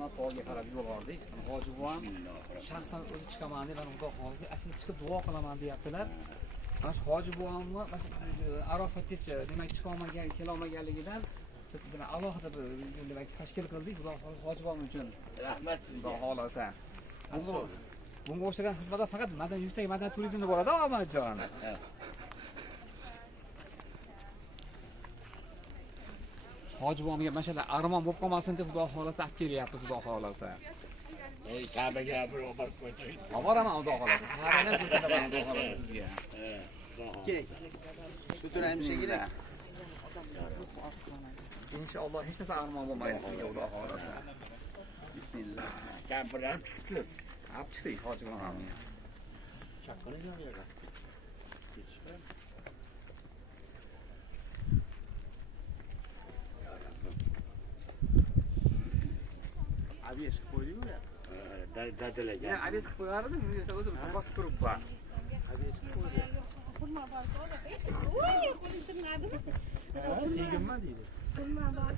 Ismat tog'iga qarab yo'l oldik. Hoji buvam shaxsan o'zi chiqaman deb, mana Xudo xohlasa, asli chiqib duo qilaman deyaptilar. Mana shu Hoji buvamni Arofatgacha demak chiqa olmagan, kela olmaganligidan biz bilan alohida bir demak tashkil qildik. Xudo xohlasa Hoji buvam uchun rahmat, Xudo xohlasa. Bunga o'xshagan xizmatlar faqat yuksak madaniyat turizmda bo'ladi, Omadjon. Hoji buvamga mashallah armon bo'lib qolmasin deb Xudo xohlasa olib kelyapmiz, Xudo xohlasa. Kabaga bir olib qo'ydik. Oboraman, Xudo xohlasa. Kabadan ko'rsataman, Xudo xohlasa sizga. Keling. Sudraymiz shekilli. Inshaalloh hech narsa armon bo'lmaydi sizga, Xudo xohlasa. Bismillah. Kampirdan chiqdik. Olib chiqdik Hoji buvamga. Chaqqani yo'q. Abes qo'ydik-ku ya. Dadalagan. Men abes qo'yardim, men o'zim bosib turibman. Abes qo'ydik. Pulma bor qo'ydi. Voy, qo'lishim nadi? Tegimma deydi. Pulma bor.